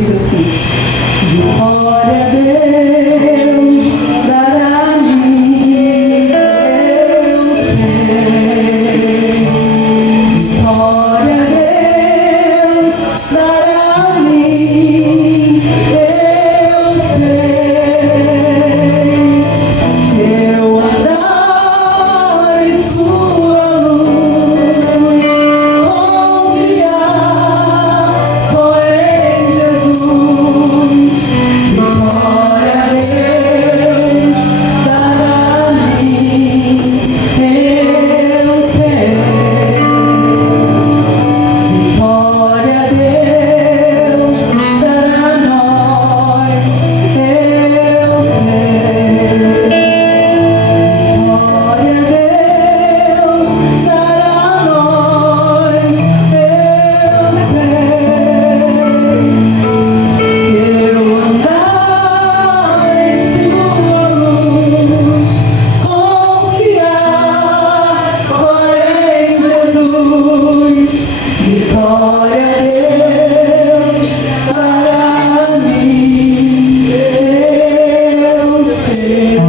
diz assim: glória a Deus dará a mim, eu sei. Glória a Deus dará a mim, eu sei. Se eu andar em sua luz, confiar só em Jesus. Glória a Deus dará a mim, eu sei. Glória a Deus dará a nós, eu sei. Glória a Deus dará a nós, eu sei. Se eu andar em sua luz, confiar só em Jesus. Glória a Deus dará a mim, eu sei.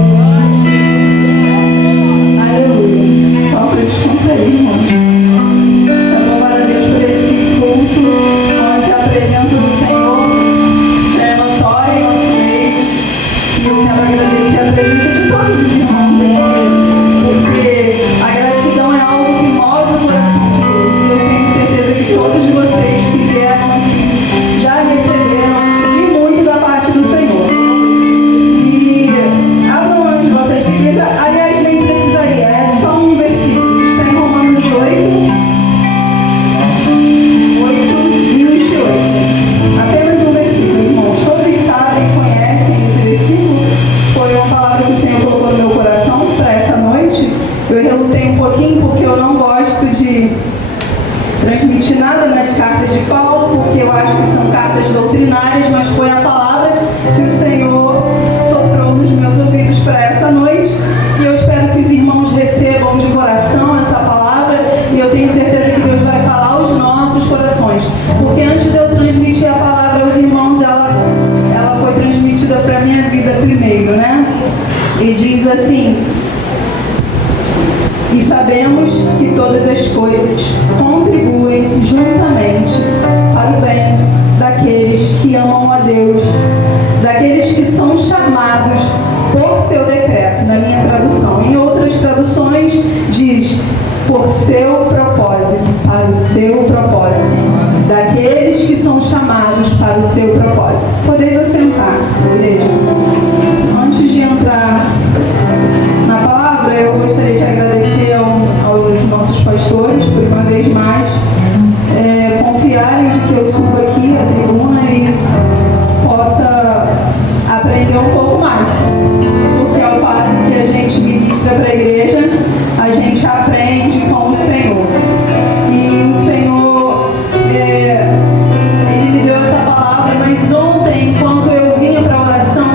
Aleluia. Só para descontrair, irmãos. Louvar a Deus por esse culto, onde a presença do Senhor já é notória em nosso meio. E eu quero agradecer a presença de todos os irmãos aqui, porque a gratidão é algo que move o coração de Deus. E eu tenho certeza que todos vocês que vieram aqui já receberam e muito da parte do Senhor. E abram as vossas Bíblias, aliás, nem precisaria, é só um versículo, está em Romanos 8 e 28. Apenas um versículo, irmãos. Todos sabem, conhecem esse versículo. Foi uma palavra que o Senhor colocou no meu coração para essa noite. Eu relutei um pouquinho porque eu não gosto de transmitir nada nas cartas de Paulo, porque eu acho que são cartas doutrinárias, mas foi a palavra que o Senhor soprou nos meus ouvidos para essa noite. E eu espero que os irmãos recebam de coração essa palavra, e eu tenho certeza que Deus vai falar aos nossos corações, porque antes de eu transmitir a palavra aos irmãos, ela foi transmitida para a minha vida primeiro, né? E diz assim: e sabemos que todas as coisas contribuem juntamente para o bem daqueles que amam a Deus, daqueles que são chamados por seu decreto, na minha tradução. Em outras traduções diz por seu propósito, para o seu propósito, daqueles que são chamados para o seu propósito. Podeis assentar, igreja. Antes de entrar na palavra, eu gostaria de agradecer aos nossos pastores por uma vez mais confiarem de que eu suba aqui à tribuna e possa aprender um pouco mais, porque ao passo que a gente ministra para a igreja, a gente aprende com o Senhor. E o Senhor, Ele me deu essa palavra, mas ontem, enquanto eu vinha para a oração,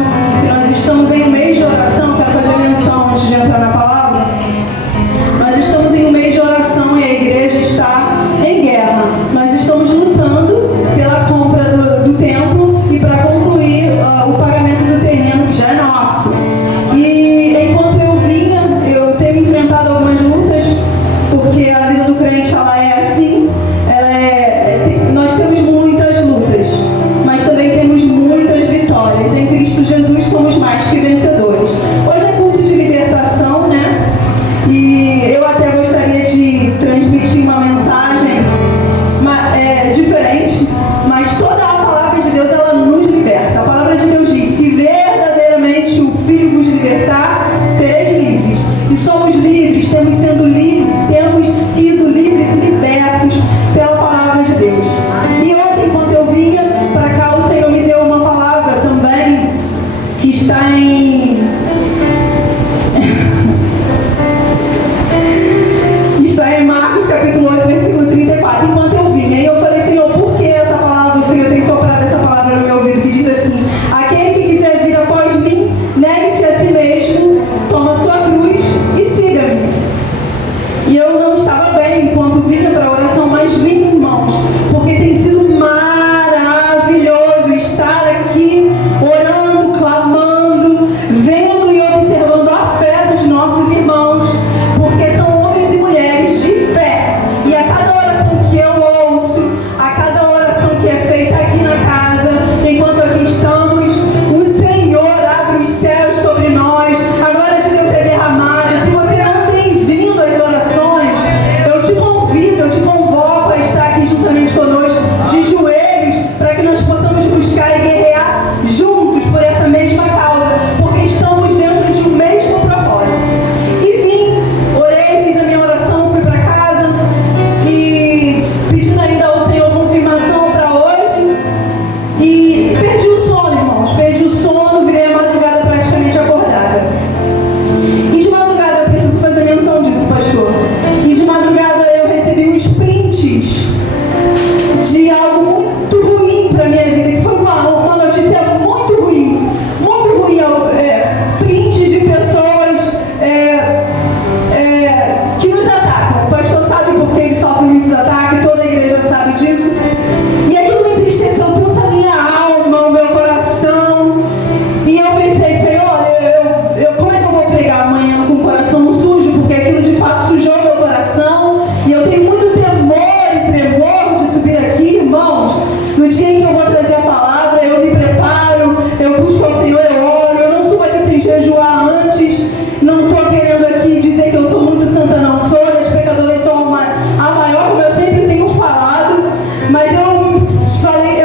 trazer a palavra, eu me preparo, eu busco ao Senhor, eu oro, eu não subo aqui sem jejuar antes, não estou querendo aqui dizer que eu sou muito santa, não sou, das pecadoras sou a maior, como eu sempre tenho falado, mas eu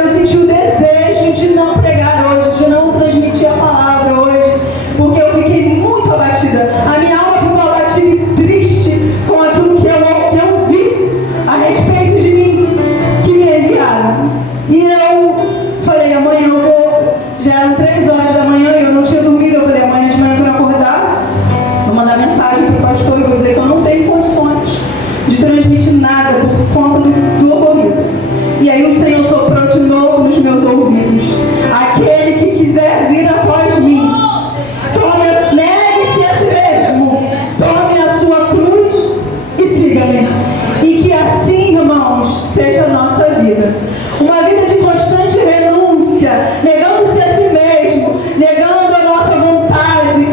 senti o desejo de não pregar hoje, de não transmitir a palavra hoje, porque eu fiquei muito abatida. A minha alma ficou abatida e triste com aquilo que eu vi a respeito de mim, que me enviaram. E eu falei, amanhã eu vou, já eram 3 horas da manhã e eu não tinha dormido, eu falei, amanhã de manhã quando eu acordar, vou mandar mensagem para o pastor e vou dizer que eu não tenho condições de transmitir nada por conta do ocorrido. E aí o Senhor soprou de novo nos meus ouvidos: aquele que quiser vir após mim, negue-se a si mesmo, tome a sua cruz e siga-me. E que assim, irmãos, seja a nossa vida. Uma vida de constante renúncia, negando-se a si mesmo, negando a nossa vontade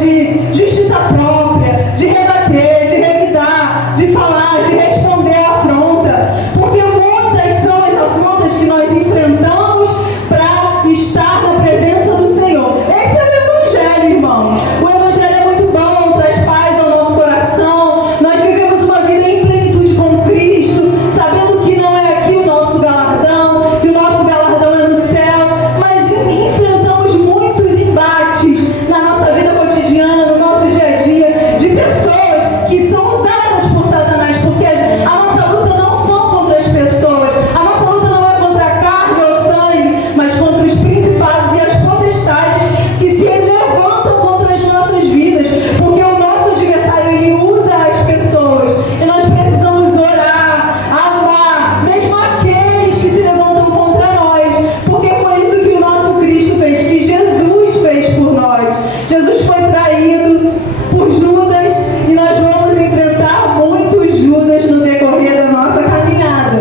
de justiça própria, de rebater, de revidar, de falar, de responder à afronta. Porque muitas são as afrontas que nós enfrentamos para estar na presença do Senhor. Esse é o Evangelho, irmãos. O Evangelho é muito bom, traz paz ao nosso coração. Nós vivemos uma vida em plenitude com Cristo, sabendo que não é aqui o nosso galardão, que o nosso galardão é no céu, mas enfrentamos muitos embates na nossa vida cotidiana, no nosso dia a dia, de pessoas que são usadas por Satanás, porque a nossa luta não são contra as pessoas, a nossa luta não é contra a carne ou sangue, mas contra os principados e as potestades que se levantam contra as nossas vidas, porque o nosso adversário, ele usa as pessoas, e nós precisamos orar, amar, mesmo aqueles que se levantam contra nós, porque foi isso que o nosso Cristo fez, que Jesus fez por nós. Jesus foi traído por Judas, e nós vamos enfrentar muitos Judas no decorrer da nossa caminhada,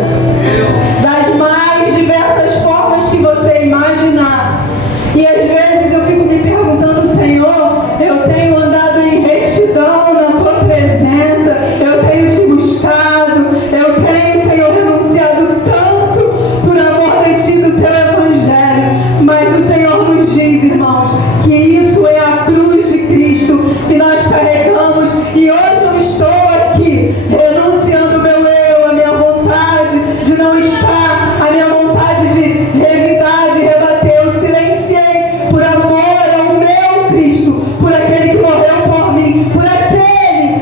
das mais diversas formas que você imaginar. E às vezes eu fico me perguntando, Senhor, eu tenho andado em retidão na tua presença, eu tenho te buscado, eu tenho, Senhor, renunciado tanto por amor de ti, do teu Evangelho, mas o Senhor nos diz, irmãos, que isso é a cruz de Cristo que nós carregamos. E hoje eu estou aqui renunciando o meu eu, a minha vontade de não estar, a minha vontade de revidar, de rebater. Eu silenciei por amor ao meu Cristo, por aquele que morreu por mim, por aquele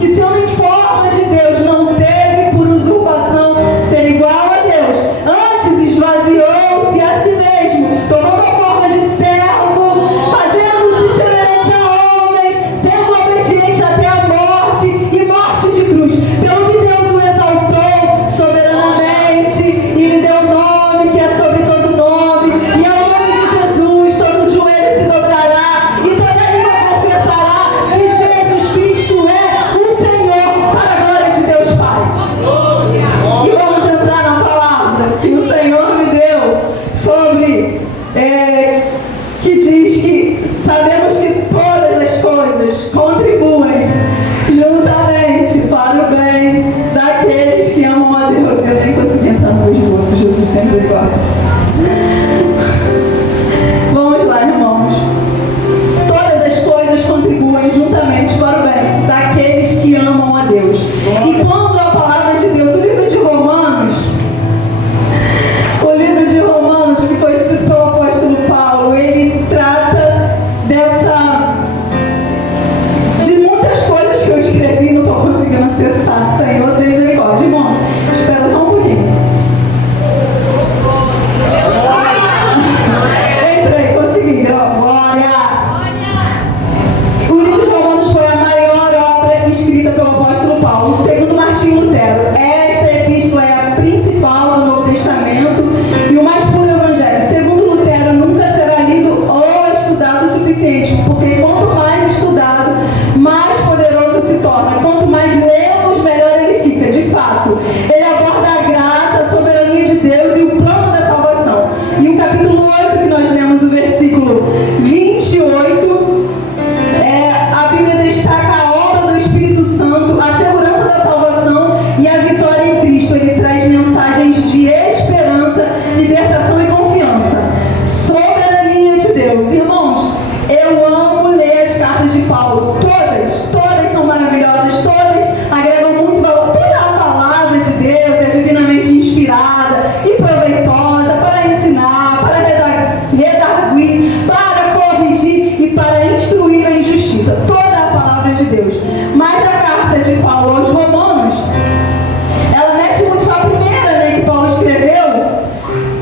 que sendo em forma de Deus, não teve por usurpação ser igual a Deus, antes esvaziou-se a si mesmo, tomando a forma de servo, fazendo-se semelhante a homens, sendo obediente até a morte, e morte de cruz. Pelo que Deus o exaltou soberanamente e lhe deu nome que é sobre todo nome, e ao nome de Jesus todo joelho se dobrará e toda língua confessará que Jesus Cristo é o Senhor, para a glória de Deus Pai. E vamos entrar na palavra que o Senhor me deu sobre, que diz que sabemos que todas as coisas contribuem juntamente para o bem daqueles que amam a Deus. Eu nem consegui entrar no meu esboço, Jesus tem misericórdia. Vamos lá, irmãos. Todas as coisas contribuem juntamente para o bem daqueles que amam a Deus. E quando a palavra de Deus, o livro de Romanos, que foi escrito pelo apóstolo Paulo, ele trata de muitas coisas que eu escrevi e não estou conseguindo acessar. Senhor, tem misericórdia. Irmão, espera só um pouquinho.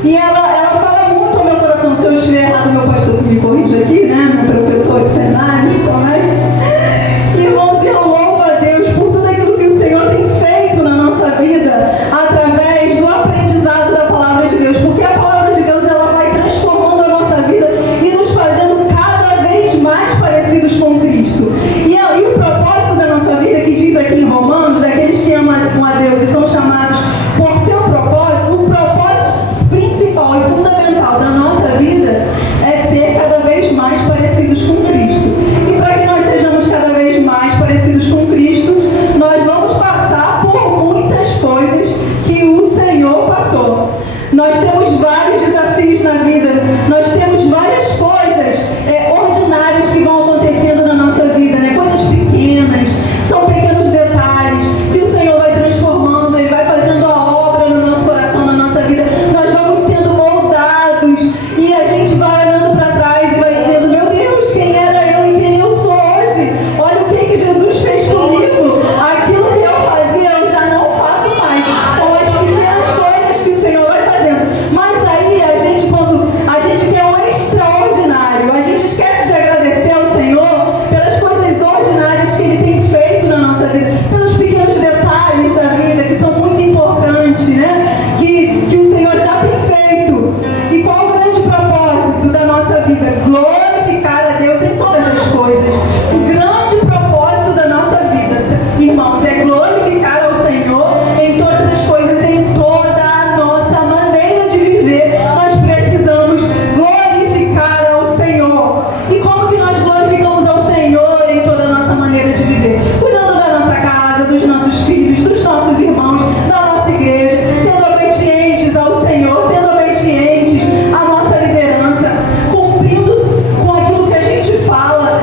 E ela fala muito ao meu coração. Se eu estiver errado, meu pastor me corrige aqui, né? Meu professor de cenário também. Irmãos, eu louvo a Deus por tudo aquilo que o Senhor tem feito na nossa vida através do aprendizado da palavra de Deus. Porque a palavra de Deus, ela vai transformando a nossa vida e nos fazendo cada vez mais parecidos com Cristo. E o propósito da nossa vida, que diz aqui em Romanos, aqueles que amam a Deus e são chamados por seu propósito, o propósito principal e fundamental da nossa vida é ser cada vez mais parecidos com Cristo. E para que nós sejamos cada vez mais parecidos com Cristo, nós vamos passar por muitas coisas que o Senhor passou. Nós temos vários desafios na vida, nós temos várias coisas ordinárias que vão acontecendo na nossa vida, né? Coisas pequenas, são pequenos detalhes que o Senhor vai transformando, Ele vai fazendo a obra no nosso coração, na nossa vida. Nós vamos sendo moldados e a gente vai olhando para trás e vai dizendo: meu Deus, quem era eu e quem eu sou hoje? Olha o que Jesus fez comigo. Aquilo que eu fazia eu já não faço mais. São as pequenas coisas que o Senhor vai fazendo. Mas aí a gente, quando a gente quer o extraordinário, a gente esquece de agradecer ao Senhor pelas coisas ordinárias que Ele tem feito na nossa vida, pelos pequenos detalhes da vida que são muito importantes, né? Que o Senhor já tem feito. E qual o grande propósito da nossa vida? Glorificar a Deus em todas as coisas. O grande propósito da nossa vida, irmãos, é glorificar ao Senhor em todas as coisas, em toda a nossa maneira de viver. Nós precisamos glorificar ao Senhor. E como que nós glorificamos ao Senhor em toda a nossa maneira de viver? Cuidando da nossa casa, dos nossos filhos, dos nossos irmãos, da nossa igreja, sendo obedientes ao Senhor, sendo obedientes à nossa liderança, cumprindo com aquilo que a gente fala,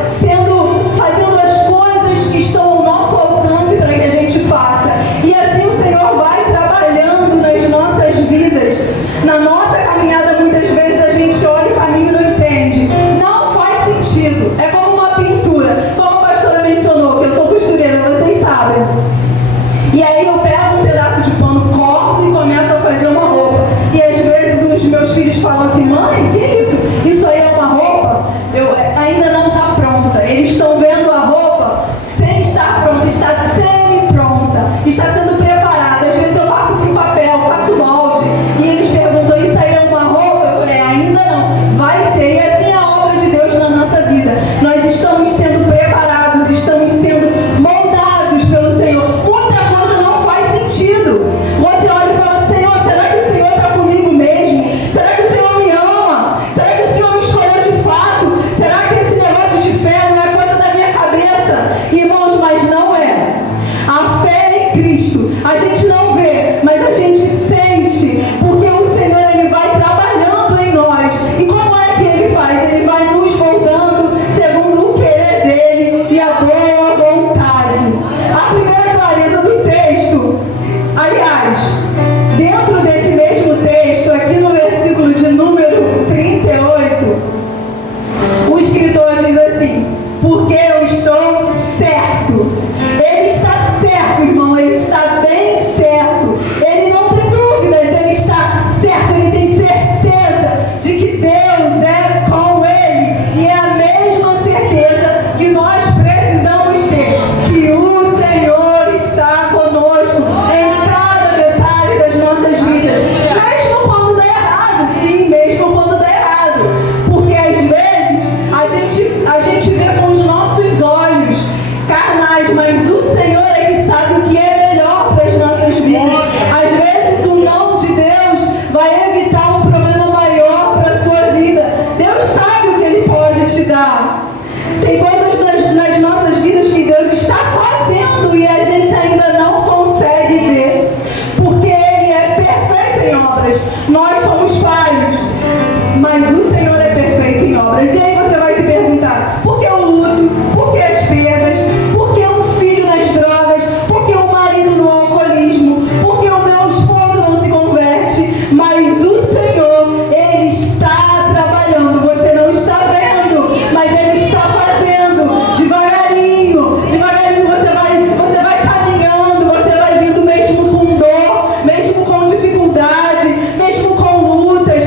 fazendo as coisas que estão ao nosso alcance para que a gente faça. E assim o Senhor vai trabalhando nas nossas vidas. Na nossa caminhada, muitas vezes a gente olha o caminho e não entende. Não faz sentido. É como uma pintura. Como a pastora mencionou, que eu sou costureira, vocês sabem. E aí eu pego um pedaço de pano, corto e começo a fazer uma roupa. E às vezes os meus filhos falam assim: mãe, que é isso? Isso aí é uma roupa? Ainda não está pronta. Eles estão vendo a roupa sem estar pronta, está semi-pronta, está sendo preparada. Às vezes eu passo para o papel, faço molde, e eles perguntam: isso aí é uma roupa? Eu falei: ainda não, vai ser. E assim é a obra de Deus na nossa vida. Nós estamos sendo preparados, estamos sendo moldados pelo Senhor. Muita coisa não faz sentido. Você olha e fala: Senhor, será que o Senhor está comigo mesmo? Será que o Senhor me ama? Será que o Senhor me escolheu de fato? Será que esse negócio de fé não é coisa da minha cabeça? Irmãos, mas não é. A fé em Cristo, a gente não vê, mas a gente sente, porque o Senhor, Ele vai trabalhando em nós. E como é que Ele faz? Ele vai nos moldando segundo o querer dEle e a boa vontade. A primeira clareza do texto, aliás, dentro desse mesmo texto, aqui no versículo de número 38, o escritor diz assim: porque eu estou certo. Ele está certo, irmão, ele está bem certo. Ele não tem dúvidas, ele está certo, ele tem certeza de que Deus é com ele. E é a mesma certeza que nós precisamos ter, que o Senhor está conosco em cada detalhe das nossas vidas. Mesmo quando dá errado, sim, mesmo quando dá errado. Porque às vezes a gente vê com os nossos olhos carnais, mas o Senhor é que sabe o que é melhor para as nossas vidas. Às vezes o não de Deus vai evitar um problema maior para a sua vida. Deus sabe o que Ele pode te dar. Tem coisas nas nossas vidas que Deus está fazendo e a gente ainda não consegue ver, porque Ele é perfeito em obras. Nós somos falhos, mas o Senhor é perfeito em obras. E aí você vai se perguntar: por que o luto? Por que as perdas? Por que um filho nas drogas? Por que o marido no alcoolismo? Por que o meu esposo não se converte? Mas o Senhor, Ele está trabalhando. Você não está vendo, mas Ele está fazendo devagarinho. Devagarinho você vai caminhando, você vai vindo mesmo com dor, mesmo com dificuldade, mesmo com lutas,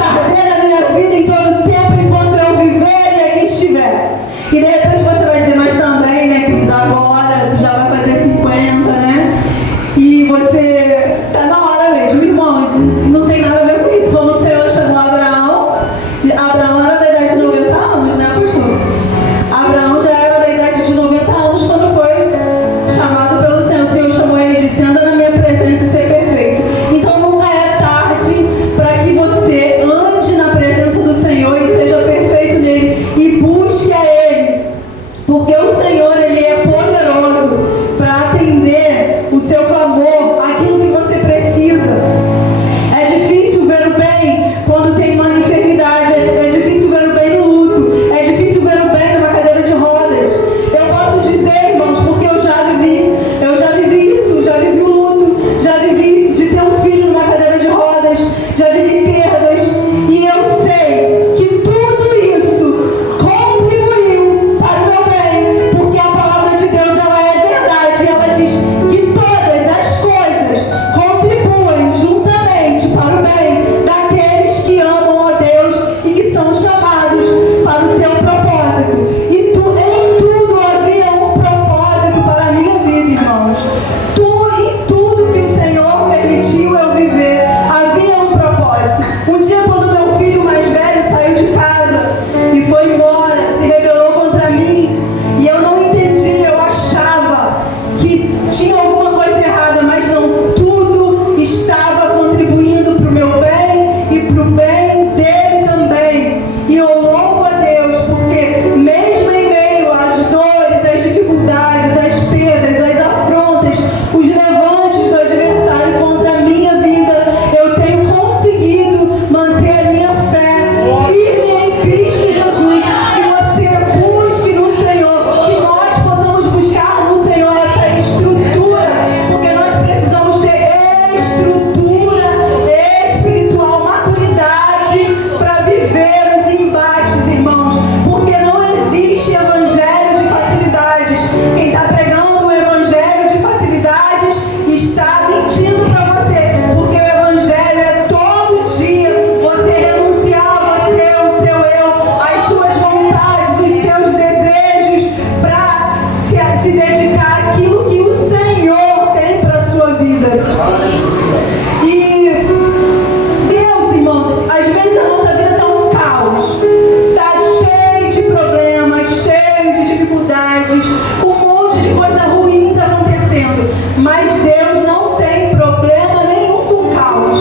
possa arder na minha vida em todo tempo, enquanto eu viver e aqui estiver. E de repente você vai dizer, mas também, né, Cris, agora tu já vai fazer 50, né? E você tá na hora mesmo, irmãos, não tem nada a ver com isso. Quando o Senhor chamou Abraão era da idade de 90 anos, né, pastor? Abraão já era da idade de 90 anos quando foi chamado pelo Senhor. O Senhor chamou ele e disse, anda na minha presença e ser perfeito. Então nunca é tarde para que você ande na presença do Senhor e seja perfeito nele e busque a Ele, porque o Senhor, Ele é poderoso para atender o seu clamor, aquilo que você precisa. É difícil ver o bem quando tem uma enfermidade, é difícil ver o bem no luto, é difícil ver o bem numa cadeira de rodas. Eu posso dizer, irmãos, porque eu já vivi isso, já vivi o luto, já vivi de ter um filho numa cadeira de rodas, já vivi perdas, e eu sei que tudo isso contribuiu para o meu bem, porque a palavra de Deus, ela é verdade, ela diz que todas as coisas contribuem juntamente para o bem daqueles que amam a Deus e que são chamados para o seu propósito. E em tudo havia um propósito para a minha vida, irmãos. Em tudo que o Senhor permitiu eu viver, havia um propósito. Um dia, quando meu filho mais velho saiu de casa e foi embora, se rebelou contra mim, e eu não entendi, eu achava que tinha alguma coisa errada, mas não, tudo estava contribuindo para o meu bem e para o bem dele também. E eu louvo a Deus, porque mesmo em meio às dores, às dificuldades, às perdas, às afrontas, os levantes do adversário contra a minha vida, eu tenho conseguido manter a minha fé firme em Cristo Jesus. Que você busque no Senhor, que nós possamos buscar no Senhor essa estrutura, porque nós precisamos ter estrutura espiritual, maturidade para viver os embates, irmãos, porque não existe evangelho de facilidades. Quem está pregando o evangelho de facilidades está mentindo para você, porque o evangelho é todo dia você renunciar a você, o seu eu, as suas vontades, os seus desejos, para se dedicar àquilo que o Senhor tem para a sua vida. E Deus, irmãos, às vezes a nossa vida está um caos, está cheio de problemas, cheio de dificuldades, um monte de coisas ruins acontecendo, mas Deus não tem problema nenhum com caos,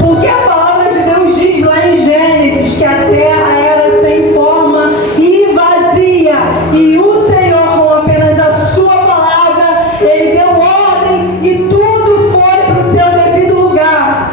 porque a palavra de Deus diz lá em Gênesis que a terra era sem forma e vazia, e o Senhor, com apenas a sua palavra, Ele deu ordem e tudo foi para o seu devido lugar.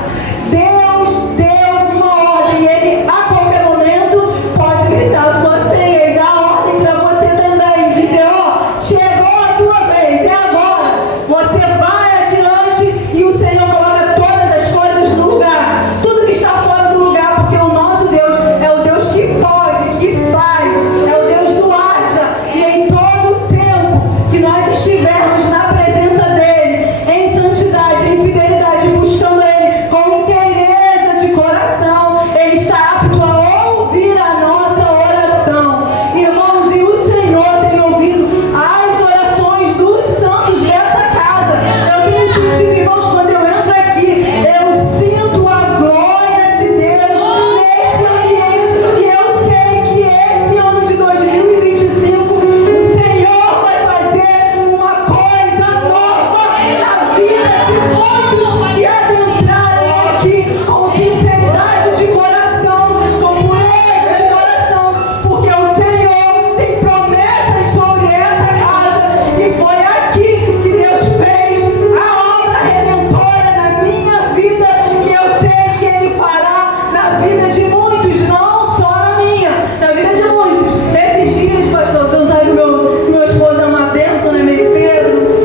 Deus deu uma ordem, Ele a qualquer momento pode gritar a sua senha e dar ordem para você também, e dizer, ó, chegou a tua vez, é agora. Você vai adiante e o Senhor coloca todas as coisas no lugar, tudo que está fora do lugar, porque o nosso Deus é o Deus que pode, que faz, é o Deus do haja, e em todo tempo que nós estivermos na presença dEle, em santidade, em fidelidade, buscando Ele com inteireza de coração, Ele está apto a ouvir a nossa oração. Irmãos, e o Senhor tem ouvido as orações dos santos dessa casa. Eu tenho sentido, irmãos, quando eu entro aqui, eu sinto a glória de Deus nesse ambiente, e eu sei que esse ano de 2025 o Senhor vai fazer uma coisa nova na vida de muitos que adentrarem aqui com sinceridade de coração, com pureza de coração, porque o Senhor tem promessas sobre essa casa, e foi aqui que Deus fez a obra redentora na minha vida, e eu sei que Ele fará na vida de muitos, não só na minha, na vida de muitos. Esses dias, pastor, você não sabe que meu esposo é uma bênção, né, meio Pedro,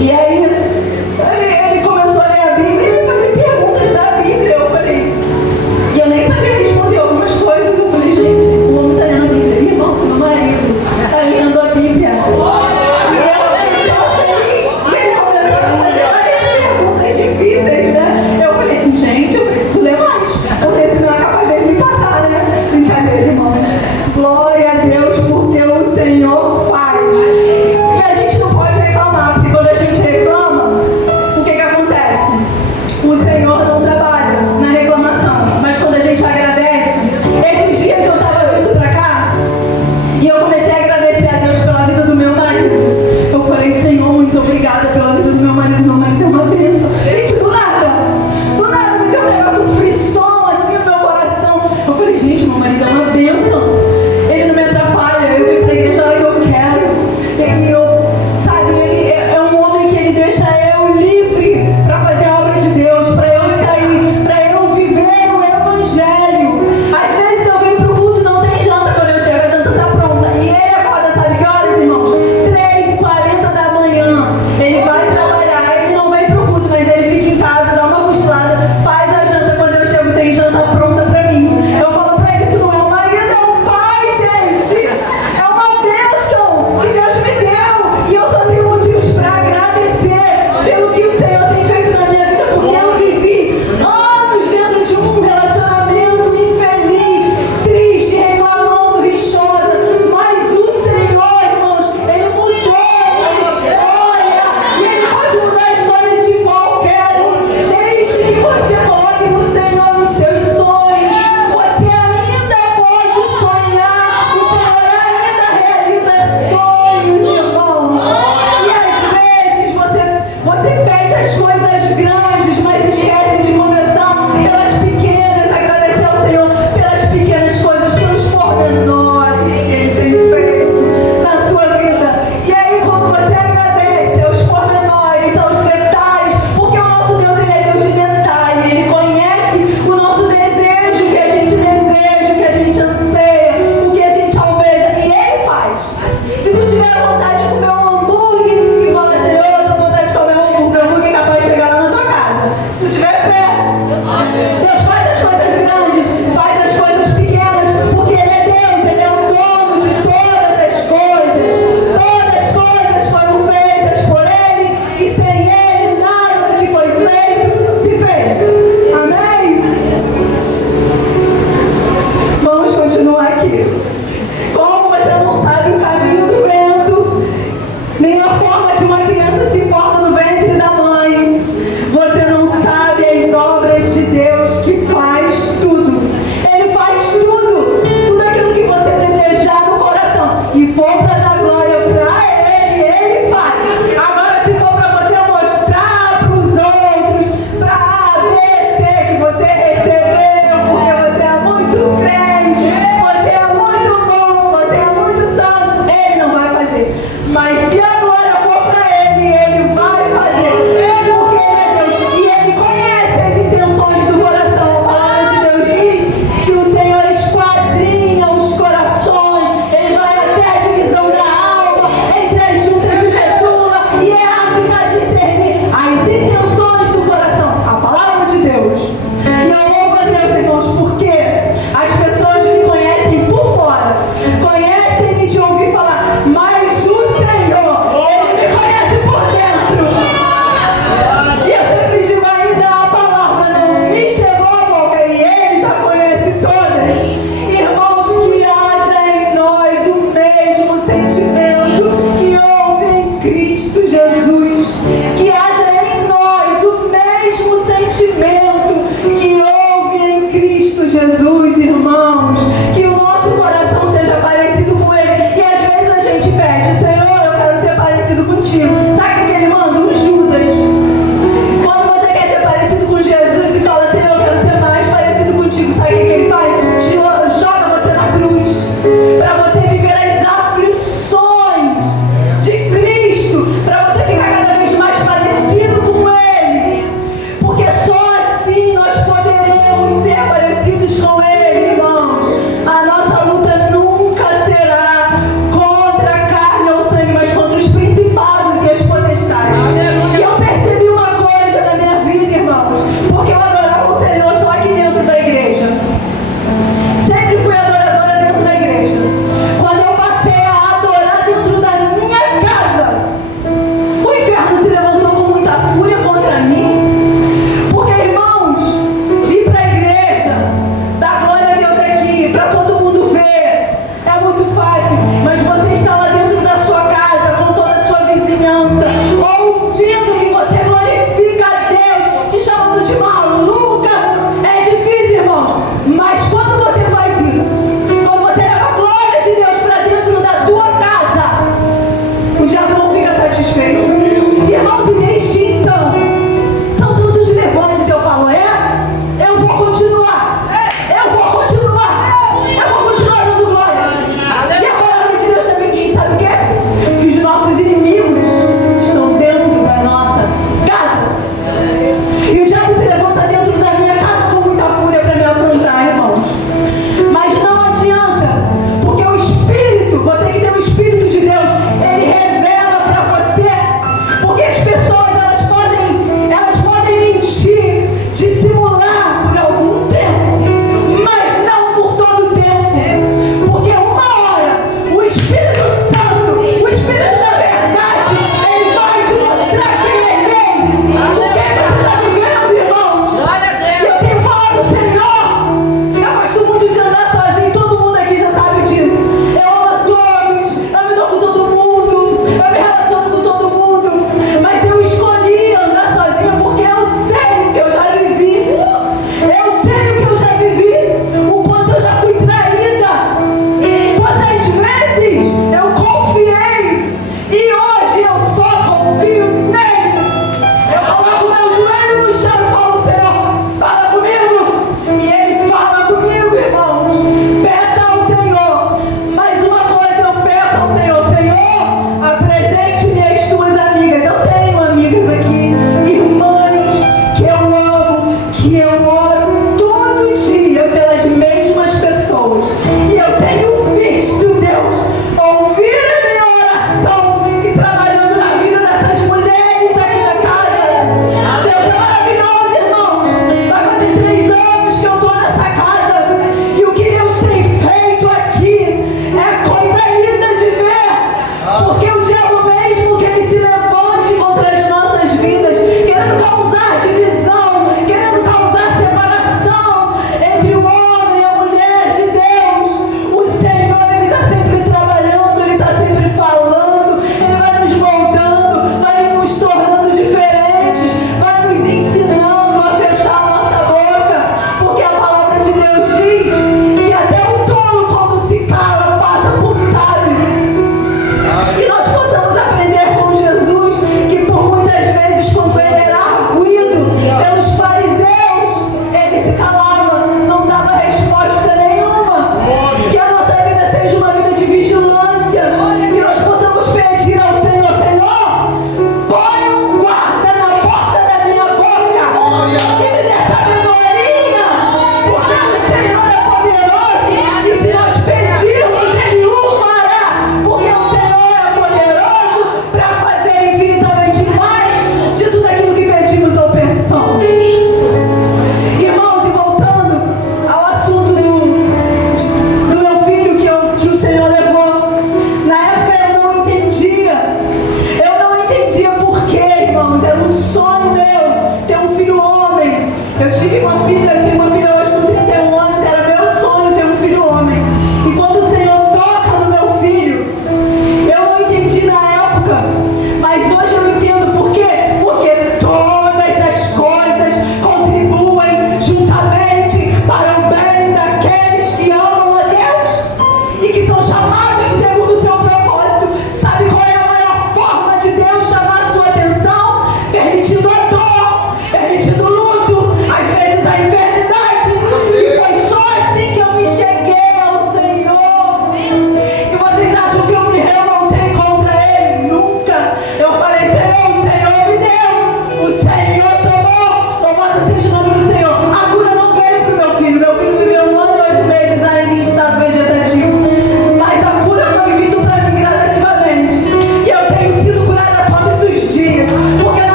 e aí ele começou a ler a Bíblia e me fazer perguntas da Bíblia. Eu falei, e eu nem sabia responder algumas coisas. Eu falei, gente, o homem está lendo a Bíblia. Irmão, meu marido está lendo a Bíblia. E eu fiquei tão feliz. E ele começou a fazer várias perguntas difíceis, né? Eu falei assim, gente, eu preciso ler mais, porque senão é capaz Jesus.